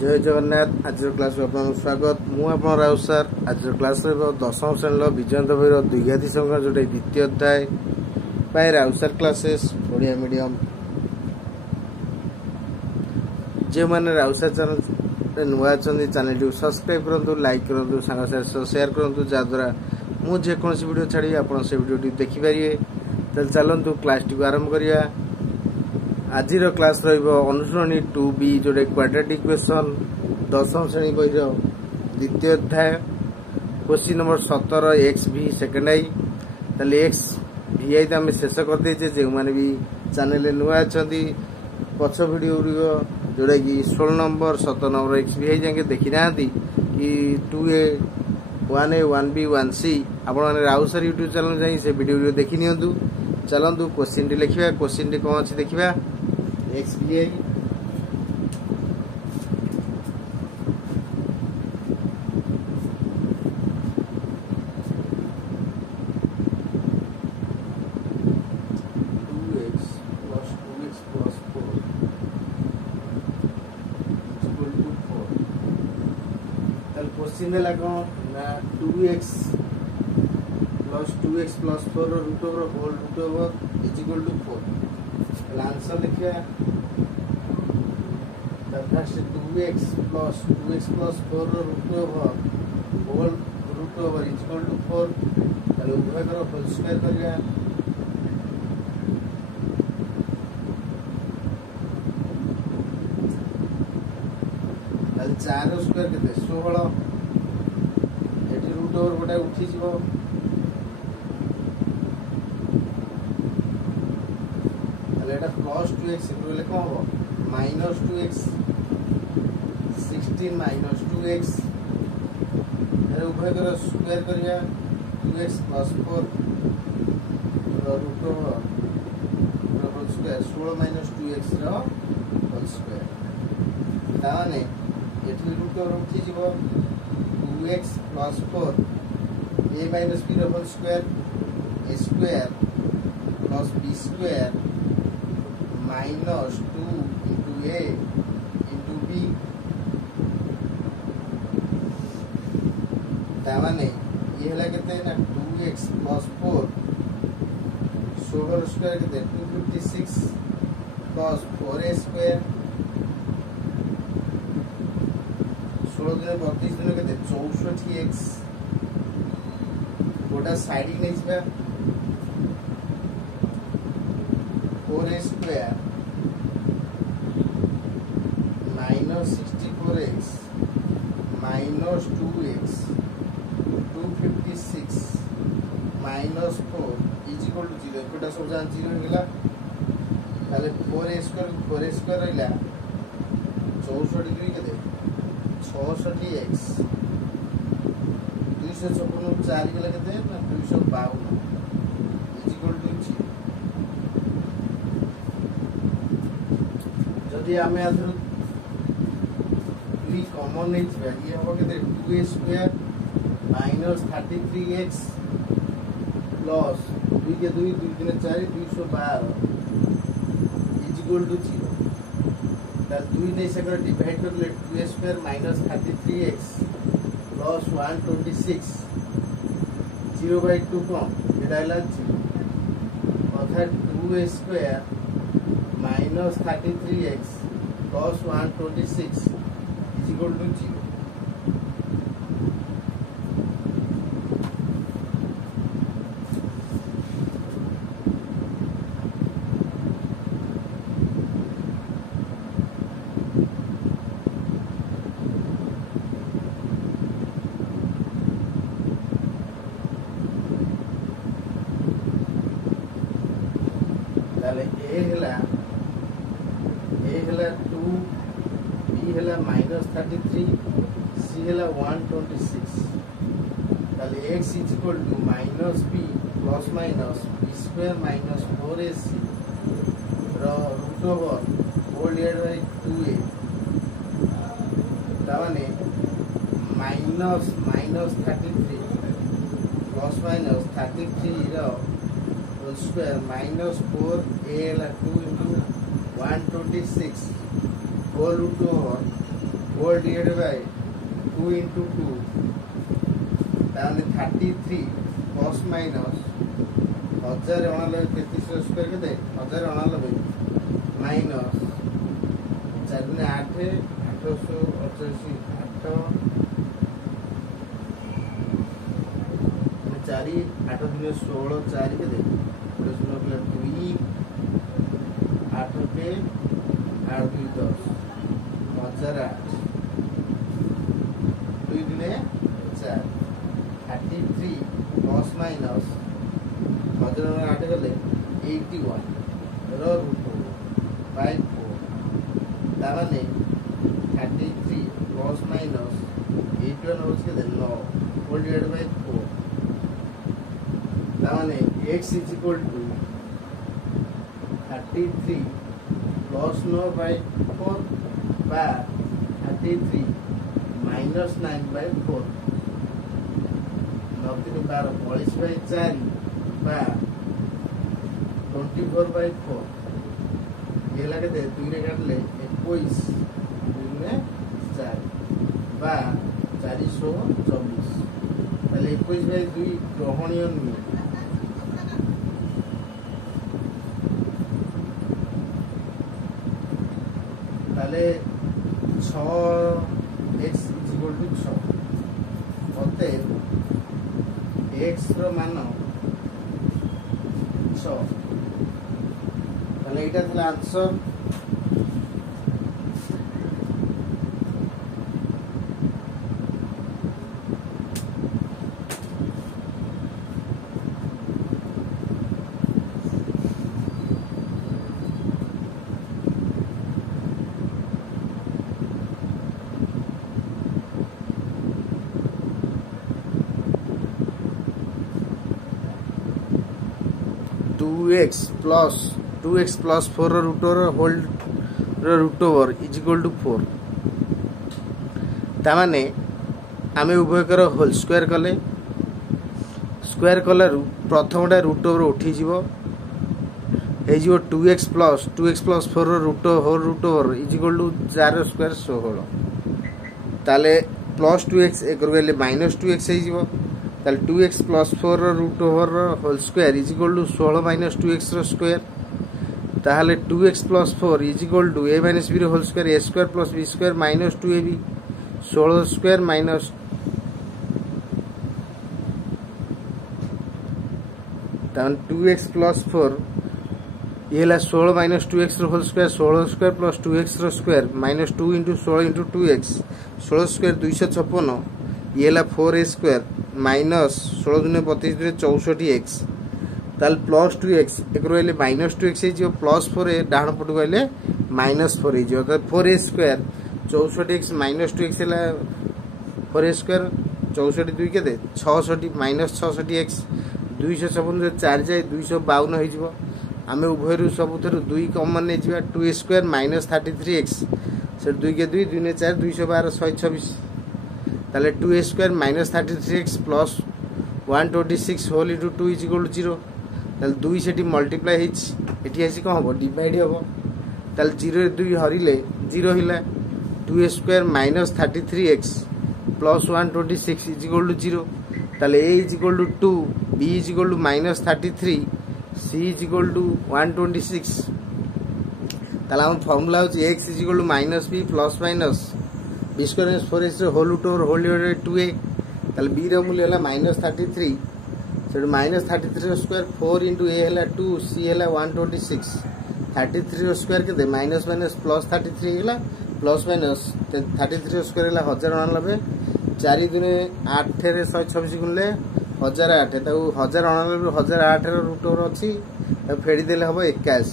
जय जगन्नाथ। आज क्लास आप स्वागत। मुझे राउत सार। आज क्लास दशम श्रेणी विजयंत भैर द्विघाती संख्या जो द्वितीय अध्याय बाय राउत सार क्लासेस ओडिया मीडियम। जो मैंने राउत सार चैनल नुआ अच्छा चैनल टी सब्सक्राइब करूँ, लाइक करूँ, सांग शेयर करूँ, जहाद्वारा मुझे जेकोसी वीडियो छाड़ी आप वीडियो देखिपारे। तेल चलतु क्लास टी आरंभ करिया। आज क्लास अनुसरणी 2B जोटे क्वाड्रेटिक इक्वेशन दशम श्रेणी बही द्वितीय अध्याय क्वेश्चन नंबर 17 एक्स भी सेकेंड आई। ताले एक्स भी आई तो आम शेष करदे जो मैंने भी चैनल नुआ अच्छा पछ भिडियो गुड़िक जोटा कि 16 नंबर 17 नंबर एक्स भी आई जाए देखी ना कि 2A 1A 1B 1C आप राउत सार यूट्यूब चैनल जाए से वीडियो देखी नियंतु। चलतु क्वेश्चन टी लिखा। क्वेश्चन टी कौन अच्छी देखा। एक्स भी आई क्वेश्चन है कौन ना 2x plus 4 root over whole root over is equal to 4। Answer देखिए first 2x plus 4 root over whole root over is equal to 4। ताले उभय कर होल स्क्वायर करिया। ताले 4 स्क्वायर केते 16 एटी रूट ओवर गोटा उठी जीवो। प्लस 2x कौन हम माइनस 2x 16 माइनस 2x उभय कर स्क्वायर करिया 2x plus 4 root over whole square 16 minus 2x whole square. ताने एठी रूट ओवर उठी जीवो 2x plus 4 a minus b whole square a square plus b square minus 2 into a into b। तामाने ये हला केते ना 2x प्लस 4 16 स्क्वायर केते 256 प्लस 4a स्क्वायर 16 दिन 32 दिन केते 64x गोटा साइड नहीं छिबा 4a square minus 64x minus 2x 256 minus 4 is equal to 0। एकोटा सब जान 0 होगला। ताले 4a स्क्वायर रहिला 64 डिग्री केते 66x 256 4 गेला केते ना 252 इज इक्वल टू 0। जदि आमे आथु 3 कॉमन नहीं छिबा ये हो केते 2a square minus 33x plus 2 के 2 2 3 4 212 इज इक्वल टू 0। ता 2 नहीं से कर डिवाइड कर ले 2a square minus 33x plus 126 0/2 कम एटा हला 0 अर्थात 2a square minus 33x plus 126 is equal to 0। ए हला 2 B हला माइनस 33 C हला 126। ताले x is equal to minus b plus minus b square minus 4ac root over whole divided by 2a। ताने minus 33 plus minus 33 whole square minus 4a 2 into 126 whole root over whole divided by 2 into 2 ताने 33 plus minus 1089 square केते 1089 minus 4 दिन 8 888 8 4 8 दिन 16 4 केते 2 8 के 8 2 10 1008 2 दिन 4 33 plus minus 1008 गले 81 रो root bye 4 ताने 33 प्लस माइनस 81 होस के 9 होल डिवाइडेड बाय 4 ताने x is equal to 33 plus 9 by 4 बा 33 माइनस 9 बाय 4 9 3 12 40 बाय 4 बा 24 बाय 4 ये लगे दे 2 रे काटले 21 2 में 4 बा 424 ताले 21 बाय 2 ग्रहणीय नुहे ताले 6x इज इक्वल टू 6 मते x रो मान 6 ताले एटा थला answer two x plus 4 root over whole root over is equal to 4 तामाने आमे उभयकर होल स्क्वायर कले प्रथमटा रूट ओवर उठी जीवो हे जीवो 2x plus 4 root whole root over is equal to 4 square 16 ताले प्लस 2x एक गले माइनस 2x हे जीवो ताले 2x plus 4 root over whole square is equal to 16 minus 2x रो स्क्वायर ताहले 2x plus 4 is equal to a minus b रो whole square a square plus b square minus 2ab 16 square minus तान 2x plus 4 ये ला 16 minus 2x रो whole square 16 square plus 2x रो square minus 2 into 16 into 2x 16 square 256 ये ला 4a square minus 16 दुने 32 दुने 64x ताल प्लस 2x एक रोले माइनस 2x हे जो प्लस 4a डाहण पटु गले माइनस 4 हे जो त 4a square 64x minus 2x ला 4a स्क्वायर 64 2 केते 66 माइनस 66x 256 4 जाय 252 हे जिवो आमे उभयरु सबुथरु 2 कॉमन ने जिवा 2a स्क्वायर माइनस 33x से 2 के 2 2 ने 4 212 126 ताले 2a square minus 33x plus 126 whole into 2 is equal to 0 ताले 2 सेटी मल्टीप्लाई हिच एठी आसी कोन हो डिवाइड हो ताले 0 रे 2 हरिले 0 हिला 2a square minus 33x plus 126 is equal to 0 ताले a is equal to 2 b is equal to minus 33 c is equal to 126 ताले हम फार्मूला हो x is equal to minus b plus minus b square minus 4x whole root over whole divided 2a ताले b रो मूल्य हला minus 33 सेडु minus 33 square 4 into a हला 2 c हला 126 33 स्क्वायर के दे माइनस माइनस प्लस 33 हला प्लस माइनस 33 स्क्वायर हला 1099 4 दुने 8 रे 126 गुणले 1008 ताऊ 1099 1008 रो रूट ओवर अछि त फेडी देले हबो 21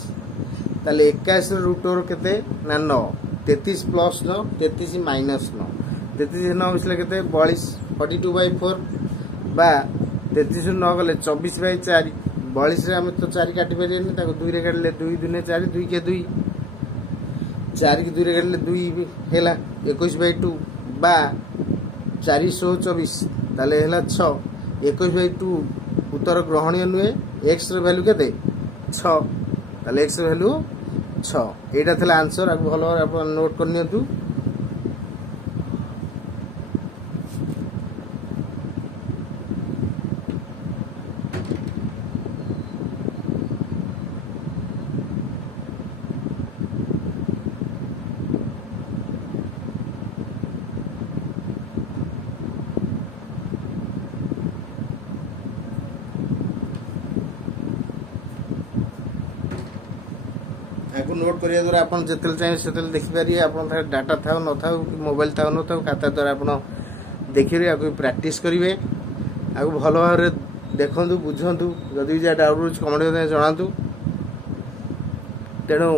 ताले 21 रो रूट ओवर केते ना 9 33 प्लस 9 33 माइनस 9 33 9 मिसले केते 42 42/4 बा 33 9 गले 24/4 42 रे हम तो 4 काटी परियनी ताको 2 रे काटले 2 दुने 4 2 के 2 4 के 2 रे काटले 2 हेला 21/2 बा 424 ताले हेला 6 21/2 उत्तर ग्रहणीय नुहे x रो वैल्यू केते 6 ताले x रो वैल्यू 6 एटा थला आंसर आ भलो आप नोट करनियतु। नोट करिया द्वारा आपण जेतेल चाहिए सेतेल देखि पारिए आपण थारे डाटा थाउ न थाउ मोबाइल थाउ न थाउ खाता द्वारा आपण देखिरे आगु प्रैक्टिस करिवे आगु भलो भाबरे देखंतु बुझंतु जदि जा डाउट कमेंट में जणांतु तेणु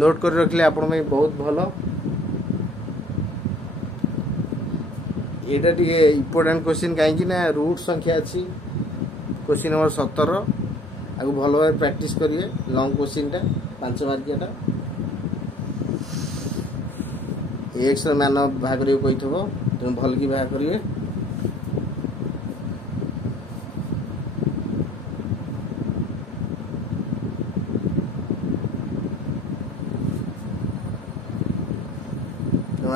नोट कर रखले आपण में बहुत भलो एटा टिके इंपोर्टेंट क्वेश्चन काहे कि ना रूट संख्या अछि क्वेश्चन नंबर 17 आगु भलो भाबरे प्रैक्टिस करिवे लॉन्ग क्वेश्चन टा 5 मार्कियाटा एक्स मान भाग करियो कहिथबो तेणु भल की भाग करिवे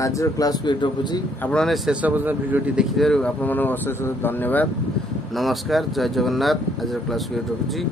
आज क्लास को एट रखुची आपने शेष पर्यटन भिडियोटी देखिबार आपण मन अशेष धन्यवाद नमस्कार जय जगन्नाथ आज क्लास को एट रखुची।